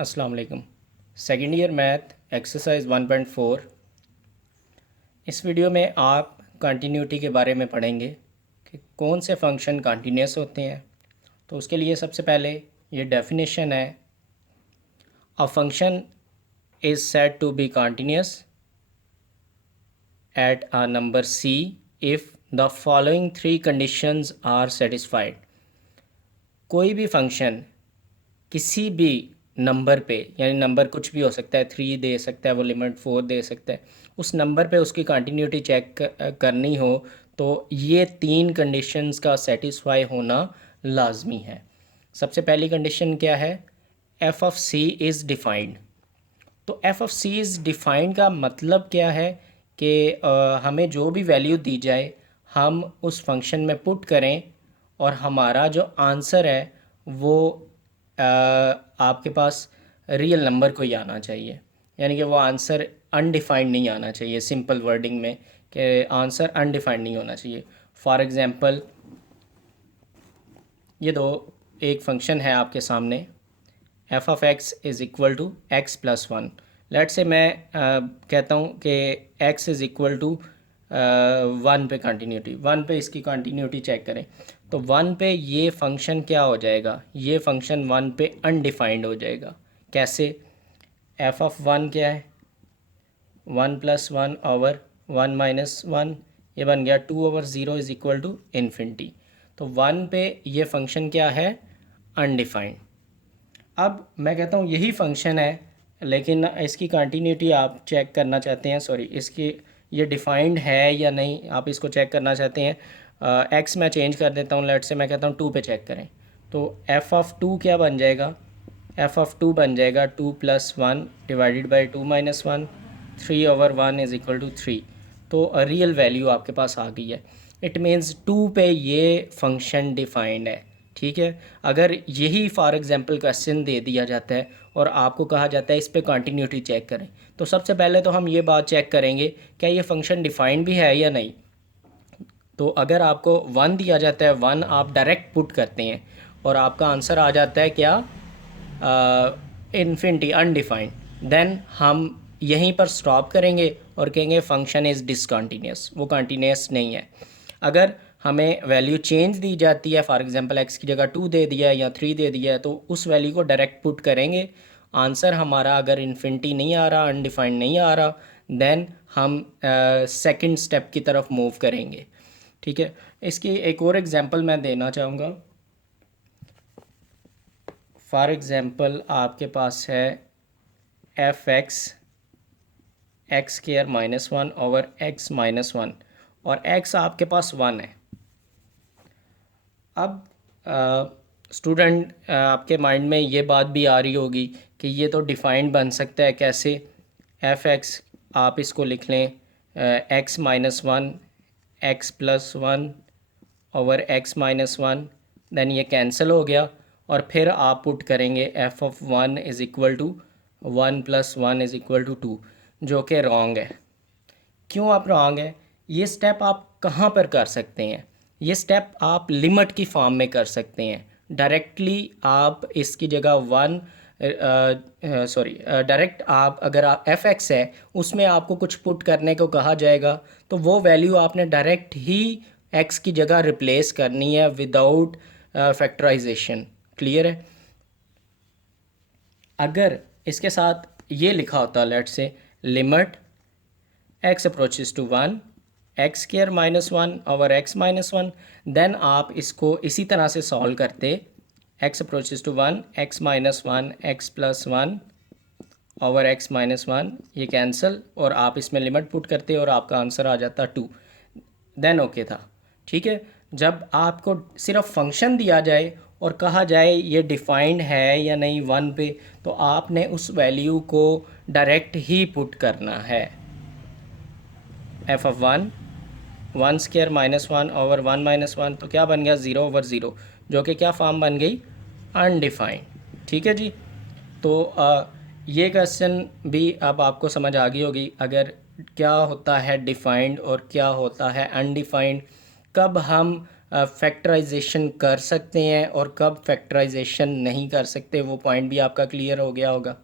अस्सलाम वालेकुम। Second year math exercise 1.4। इस वीडियो में आप कंटिन्यूटी के बारे में पढ़ेंगे कि कौन से फंक्शन कंटिन्यूस होते हैं। तो उसके लिए सबसे पहले ये डेफिनेशन है, a function is said to be continuous at a number c if the following three conditions are satisfied. कोई भी फंक्शन किसी भी नंबर पे, यानी नंबर कुछ भी हो सकता है, 3 दे सकता है, वो लिमिट 4 दे सकता है, उस नंबर पे उसकी कंटिन्यूटी चेक करनी हो तो ये तीन कंडीशंस का सेटिस्फाई होना लाजमी है। सबसे पहली कंडीशन क्या है? F of C is defined. तो F of C is defined का मतलब क्या है कि हमें जो भी वैल्यू दी जाए हम उस फंक्शन में पुट करें और हमारा जो आंसर है वो आपके पास रियल नंबर को ही आना चाहिए। यानी कि वो आंसर अनडिफाइंड नहीं आना चाहिए। सिंपल वर्डिंग में कि आंसर अनडिफाइंड नहीं होना चाहिए। फॉर एग्ज़ाम्पल, ये दो एक फंक्शन है आपके सामने, f of x is equal to x plus one. Let say मैं कहता हूँ कि x is equal to one पे कंटिन्यूटी, वन पे इसकी कंटिन्यूटी चेक करें तो वन पे ये फंक्शन क्या हो जाएगा? ये फंक्शन वन पे अनडिफाइंड हो जाएगा। कैसे? एफ ऑफ वन क्या है? One plus one over one minus one, ये बन गया two over zero is equal to infinity. तो वन पे ये फंक्शन क्या है? अनडिफाइंड। अब मैं कहता हूँ यही फंक्शन है, लेकिन इसकी कंटिन्यूटी आप चेक करना चाहते हैं, सॉरी, इसकी ये डिफाइंड है या नहीं आप इसको चेक करना चाहते हैं। एक्स मैं चेंज कर देता हूँ, लेट से मैं कहता हूँ टू पे चेक करें। तो एफ़ ऑफ टू क्या बन जाएगा? एफ़ ऑफ टू बन जाएगा two plus one divided by two minus one, three over one is equal to three. तो रियल वैल्यू आपके पास आ गई है। इट मीन्स टू पे ये फंक्शन डिफाइंड है। ठीक है। अगर यही फॉर एग्जांपल क्वेश्चन दे दिया जाता है और आपको कहा जाता है इस पे कंटिन्यूटी चेक करें, तो सबसे पहले तो हम ये बात चेक करेंगे क्या ये फंक्शन डिफाइंड भी है या नहीं। तो अगर आपको वन दिया जाता है, वन आप डायरेक्ट पुट करते हैं और आपका आंसर आ जाता है क्या? इन्फिनिटी, अनडिफाइंड, देन हम यहीं पर स्टॉप करेंगे और कहेंगे फंक्शन इज़ डिसकंटिन्यूस, वो कंटिन्यूस नहीं है। अगर हमें वैल्यू चेंज दी जाती है, फॉर एग्जांपल एक्स की जगह टू दे दिया है या थ्री दे दिया है, तो उस वैल्यू को डायरेक्ट पुट करेंगे। आंसर हमारा अगर इन्फिनिटी नहीं आ रहा, अनडिफाइंड नहीं आ रहा, देन हम सेकंड स्टेप की तरफ मूव करेंगे। ठीक है। इसकी एक और एग्जांपल मैं देना चाहूँगा। फॉर एग्ज़ाम्पल आपके पास है F x square minus one over x minus one और एक्स आपके पास वन है। अब स्टूडेंट आपके माइंड में ये बात भी आ रही होगी कि ये तो डिफाइंड बन सकता है कैसे? एफ एक्स आप इसको लिख लें x minus one x plus one over x minus one, then ये कैंसिल हो गया और फिर आप पुट करेंगे f of one is equal to one plus one is equal to two, जो कि रॉन्ग है। क्यों आप रॉन्ग है? ये स्टेप आप कहाँ पर कर सकते हैं? ये स्टेप आप लिमिट की फॉर्म में कर सकते हैं। डायरेक्टली आप इसकी जगह वन, सॉरी, डायरेक्ट आप अगर आप एफ एक्स है उसमें आपको कुछ पुट करने को कहा जाएगा तो वो वैल्यू आपने डायरेक्ट ही एक्स की जगह रिप्लेस करनी है विदाउट फैक्टराइजेशन। क्लियर है? अगर इसके साथ ये लिखा होता let say limit x approaches to one x square minus one over x minus one, then आप इसको इसी तरह से सॉल्व करते, x approaches to one x minus one x plus one over x minus one, ये cancel और आप इसमें लिमिट पुट करते और आपका आंसर आ जाता टू, देन ओके था। ठीक है। जब आपको सिर्फ फंक्शन दिया जाए और कहा जाए ये डिफाइंड है या नहीं वन पे, तो आपने उस वैल्यू को डायरेक्ट ही पुट करना है। F of one one square minus one over one minus one, तो क्या बन गया? ज़ीरो ओवर ज़ीरो, जो कि क्या फॉर्म बन गई? अनडिफाइंड। ठीक है जी। तो ये क्वेश्चन भी अब आपको समझ आ गई होगी क्या होता है डिफाइंड और क्या होता है अनडिफाइंड। कब हम फैक्टराइजेशन कर सकते हैं और कब फैक्टराइजेशन नहीं कर सकते, वो पॉइंट भी आपका क्लियर हो गया होगा।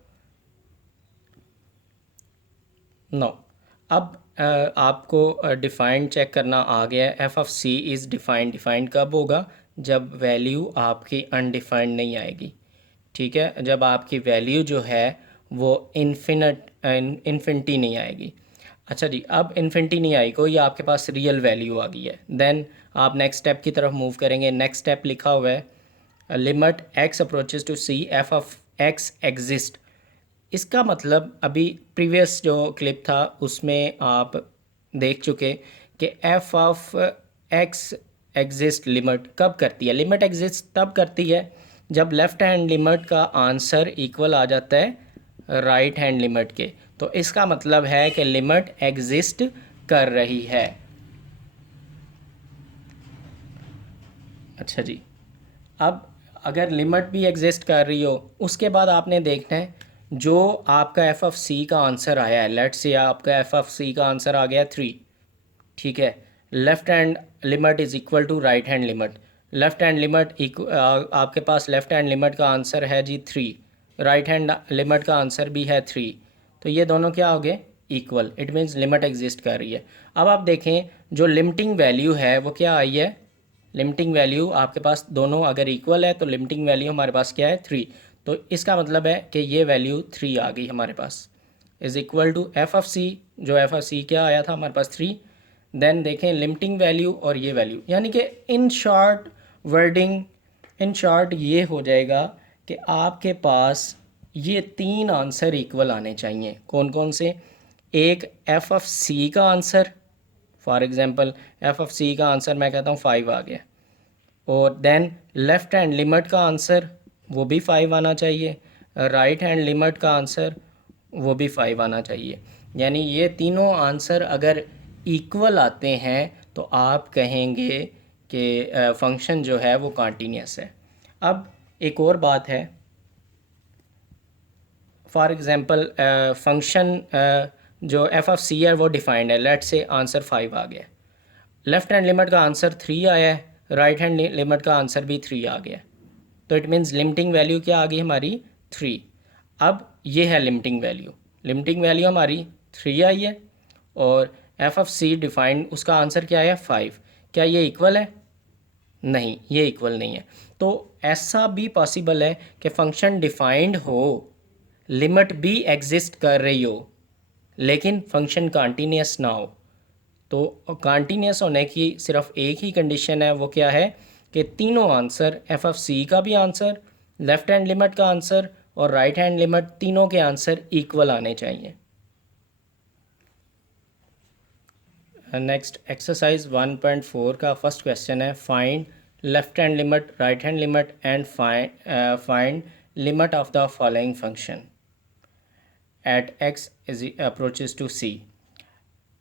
नो, अब आपको डिफाइंड चेक करना आ गया है। F of C is defined, defined कब होगा? जब वैल्यू आपकी अनडिफाइंड नहीं आएगी। ठीक है, जब आपकी वैल्यू जो है वो इन्फिनिटी नहीं आएगी। अच्छा जी, अब इन्फिनिटी नहीं आई, कोई आपके पास रियल वैल्यू आ गई है, देन आप नेक्स्ट स्टेप की तरफ मूव करेंगे। नेक्स्ट स्टेप लिखा हुआ है limit x approaches to c f of x exist. इसका मतलब अभी प्रीवियस जो क्लिप था उसमें आप देख चुके कि F of x exist limit कब करती है। लिमिट एग्जिस्ट तब करती है जब लेफ़्ट हैंड लिमिट का आंसर इक्वल आ जाता है राइट हैंड लिमिट के। तो इसका मतलब है कि लिमिट एग्जिस्ट कर रही है। अच्छा जी, अब अगर लिमिट भी एग्जिस्ट कर रही हो, उसके बाद आपने देखना है जो आपका एफ ऑफ सी का आंसर आया है। लेट्स से आपका एफ ऑफ सी का आंसर आ गया 3। ठीक है, left hand limit is equal to right hand limit. Left hand limit आपके पास लेफ़्ट हैंड लिमिट का आंसर है जी 3, राइट हैंड लिमिट का आंसर भी है 3। तो ये दोनों क्या हो गए? Equal. It means limit exist कर रही है। अब आप देखें जो लिमिटिंग वैल्यू है वो क्या आई है? लिमिटिंग वैल्यू आपके पास दोनों अगर इक्वल है तो लिमिटिंग वैल्यू हमारे पास क्या है? 3। तो इसका मतलब है कि ये वैल्यू 3 आ गई हमारे पास, is equal to F of C. जो एफ ऑफ सी क्या आया था हमारे पास? 3। देन देखें लिमिटिंग वैल्यू और ये वैल्यू, यानी कि in short wording, in short ये हो जाएगा कि आपके पास ये 3 आंसर इक्वल आने चाहिए। कौन कौन से? एक एफ ऑफ सी का answer, for example F of C का आंसर मैं कहता हूँ 5 आ गया, और देन लेफ़्ट हैंड लिमिट का आंसर वो भी 5 आना चाहिए, राइट हैंड लिमिट का आंसर वो भी 5 आना चाहिए। यानी ये तीनों आंसर अगर इक्वल आते हैं तो आप कहेंगे कि फंक्शन जो है वो कॉन्टीन्यूस है। अब एक और बात है, फॉर एग्ज़ाम्पल फंक्शन जो एफ ऑफ सी है वो डिफाइंड है। लेट से आंसर 5 आ गया, लेफ़्ट हैंड लिमिट का आंसर 3 आया है, राइट हैंड लिमिट का आंसर भी 3 आ गया। तो इट मीन्स लिमिटिंग वैल्यू क्या आ गई हमारी? 3। अब ये है लिमिटिंग वैल्यू, लिमिटिंग वैल्यू हमारी 3 आई है, और एफ ऑफ सी डिफाइंड उसका आंसर क्या है? 5। क्या ये इक्वल है? नहीं, ये इक्वल नहीं है। तो ऐसा भी पॉसिबल है कि फंक्शन डिफाइंड हो, लिमिट भी एग्जिस्ट कर रही हो, लेकिन फंक्शन कॉन्टीन्यूस ना हो। तो कॉन्टीन्यूस होने की सिर्फ एक ही कंडीशन है, वो क्या है कि तीनों आंसर, एफ ऑफ सी का भी आंसर, लेफ़्ट हैंड लिमिट का आंसर और राइट हैंड लिमिट, तीनों के आंसर इक्वल आने चाहिए। नेक्स्ट एक्सरसाइज 1.4 का फर्स्ट क्वेश्चन है, find left hand limit, right hand limit and find limit of the following function at X is approaches to C.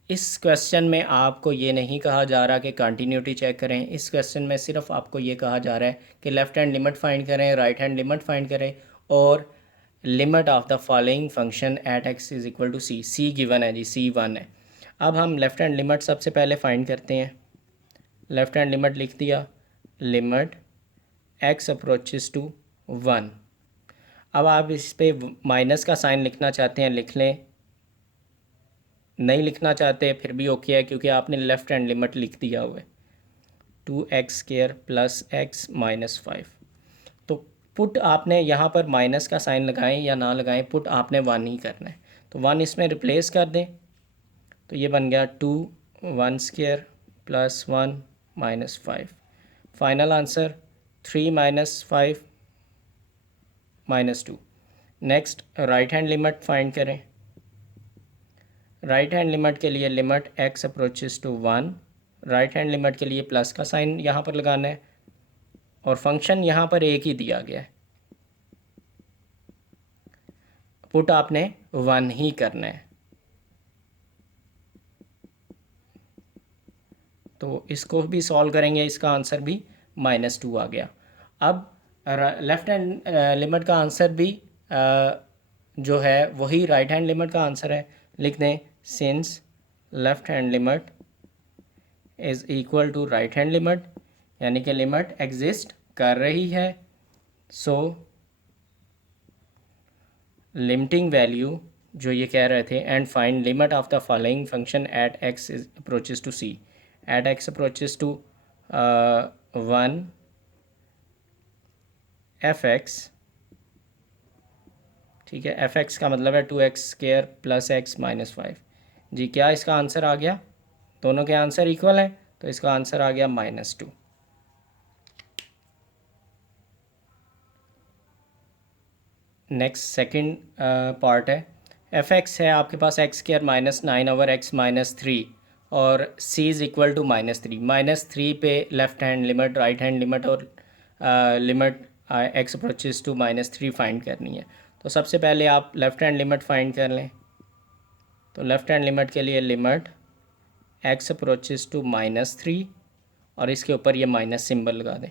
इस question में आपको ये नहीं कहा जा रहा कि कंटिन्यूटी चेक करें। इस क्वेश्चन में सिर्फ आपको ये कहा जा रहा है कि लेफ़्ट हैंड लिमिट फाइंड करें, राइट हैंड लिमिट फाइंड करें, और limit of the following function at x is equal to c. C given है जी, सी 1 है। अब हम लेफ़्ट हैंड लिमिट सबसे पहले फाइंड करते हैं। लेफ़्ट हैंड लिमिट लिख दिया, लिमिट एक्स अप्रोचेस टू 1। अब आप इस पर माइनस का साइन लिखना चाहते हैं, लिख लें। नहीं लिखना चाहते फिर भी ओके है, क्योंकि आपने लेफ़्ट हैंड लिमिट लिख दिया हुआ है, 2x² प्लस x माइनस 5। तो पुट आपने यहाँ पर माइनस का साइन लगाएं या ना लगाएं, पुट आपने 1 ही करना है। तो 1 इसमें रिप्लेस कर दें, तो ये बन गया 2 1² plus 1 minus 5। Final answer 3 minus 5 minus 2। Next right hand limit find करें। राइट हैंड लिमिट के लिए limit x approaches to 1, right hand limit के लिए प्लस का साइन यहाँ पर लगाना है, और फंक्शन यहाँ पर एक ही दिया गया है, पुट आपने 1 ही करना है। तो इसको भी सॉल्व करेंगे, इसका आंसर भी -2 आ गया। अब लेफ़्ट हैंड लिमिट का आंसर भी जो है वही राइट हैंड लिमिट का आंसर है। लिख दें, since left hand limit is equal to right hand limit, यानी कि लिमिट एग्जिस्ट कर रही है। सो लिमिटिंग वैल्यू जो ये कह रहे थे, and find limit of the following function at x approaches to c, at x approaches to 1 f x, ठीक है, एफ एक्स का मतलब है 2x² प्लस एक्स माइनस 5। जी क्या इसका आंसर आ गया? दोनों के आंसर इक्वल हैं, तो इसका आंसर आ गया -2। नेक्स्ट सेकंड पार्ट है, एफ एक्स है आपके पास x² -9/x-3 और c इज़ इक्वल टू -3। -3 पे left hand limit, right hand limit और limit x approaches to -3 find करनी है। तो सबसे पहले आप लेफ़्ट हैंड लिमिट फाइंड कर लें। तो लेफ़्ट हैंड लिमिट के लिए लिमिट x अप्रोचेस टू -3 और इसके ऊपर ये माइनस सिंबल लगा दें।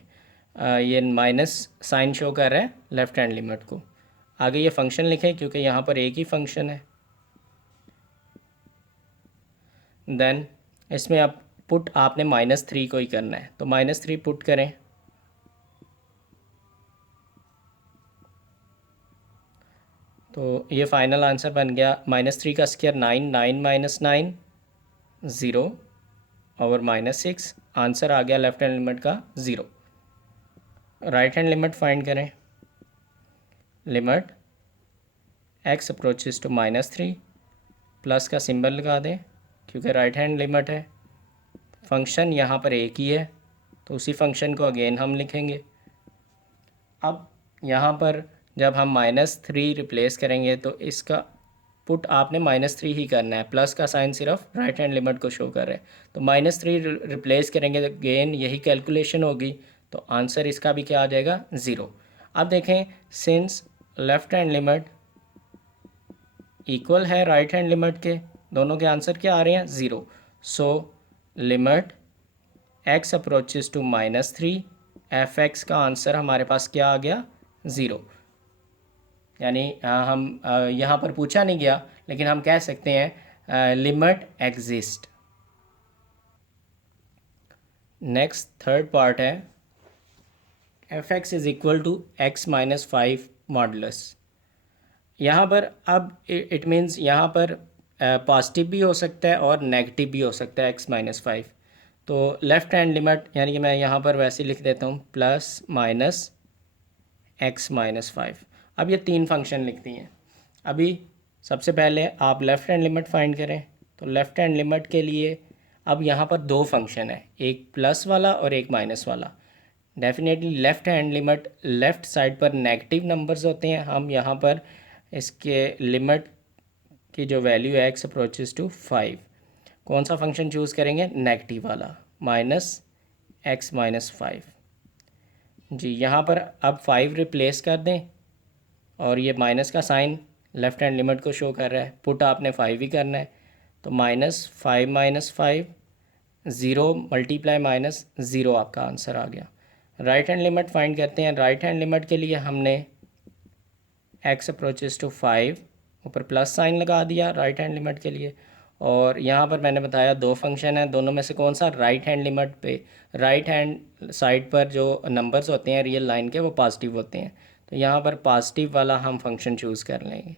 ये माइनस साइन शो कर रहा है लेफ़्ट हैंड लिमिट को। आगे ये फंक्शन लिखें क्योंकि यहाँ पर एक ही फंक्शन है। देन इसमें आप पुट आपने -3 को ही करना है, तो -3 पुट करें। तो ये फाइनल आंसर बन गया -3 का स्क्वायर 9, 9 - 9 0 और -6। आंसर आ गया लेफ्ट हैंड लिमिट का 0। राइट हैंड लिमिट फाइंड करें। Limit x approaches to -3, plus का सिंबल लगा दें क्योंकि राइट हैंड लिमिट है। फंक्शन यहाँ पर एक ही है तो उसी फंक्शन को अगेन हम लिखेंगे। अब यहाँ पर जब हम -3 रिप्लेस करेंगे तो इसका पुट आपने -3 ही करना है, प्लस का साइन सिर्फ राइट हैंड लिमिट को शो कर रहा है। तो -3 रिप्लेस करेंगे तो अगेन यही कैलकुलेशन होगी, तो आंसर इसका भी क्या आ जाएगा 0। अब देखें, since left hand limit equal है राइट हैंड लिमिट के, दोनों के आंसर क्या आ रहे हैं 0। So limit x approaches to -3 f x का आंसर हमारे पास क्या आ गया 0। यानी हम यहाँ पर पूछा नहीं गया लेकिन हम कह सकते हैं limit exist. Next third part है, F x is equal to x-5 modulus. यहाँ पर अब इट मीन्स यहाँ पर पॉजिटिव भी हो सकता है और नेगेटिव भी हो सकता है x-5। तो लेफ़्ट हैंड लिमिट यानी कि मैं यहाँ पर वैसे लिख देता हूँ +(x-5). अब ये तीन फंक्शन लिखती हैं। अभी सबसे पहले आप लेफ़्ट हैंड लिमिट फाइंड करें। तो लेफ़्ट हैंड लिमिट के लिए अब यहाँ पर दो फंक्शन है, एक प्लस वाला और एक माइनस वाला। Definitely left hand limit left side पर नेगेटिव नंबर्स होते हैं। हम यहाँ पर इसके लिमिट की जो वैल्यू है x अप्रोचेस टू 5, कौन सा फंक्शन चूज़ करेंगे? नेगेटिव वाला, -x-5। जी यहाँ पर अब 5 रिप्लेस कर दें और ये माइनस का साइन लेफ़्ट हैंड लिमिट को शो कर रहा है, पुट आपने 5 ही करना है। तो -5 - 5 0 मल्टीप्लाई -0 आपका आंसर आ गया। राइट हैंड लिमिट फाइंड करते हैं। राइट हैंड लिमिट के लिए हमने x अप्रोचेस टू 5 ऊपर प्लस साइन लगा दिया राइट हैंड लिमिट के लिए, और यहाँ पर मैंने बताया दो फंक्शन हैं, दोनों में से कौन सा राइट हैंड लिमिट पे, राइट हैंड साइड पर जो नंबर्स होते हैं रियल लाइन के वो पॉजिटिव होते हैं। तो यहाँ पर पॉजिटिव वाला हम फंक्शन चूज़ कर लेंगे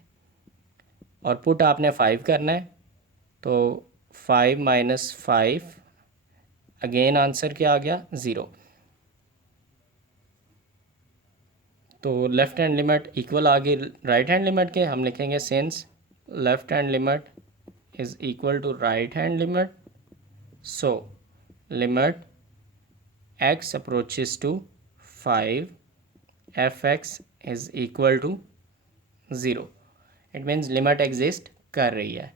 और पुट आपने 5 करना है। तो 5 - 5 अगेन आंसर क्या आ गया 0। तो लेफ़्ट हैंड लिमिट इक्वल आ गई राइट हैंड लिमिट के, हम लिखेंगे since left hand limit is equal to right hand limit, so limit x approaches to 5 f x is equal to 0। It means limit exist कर रही है।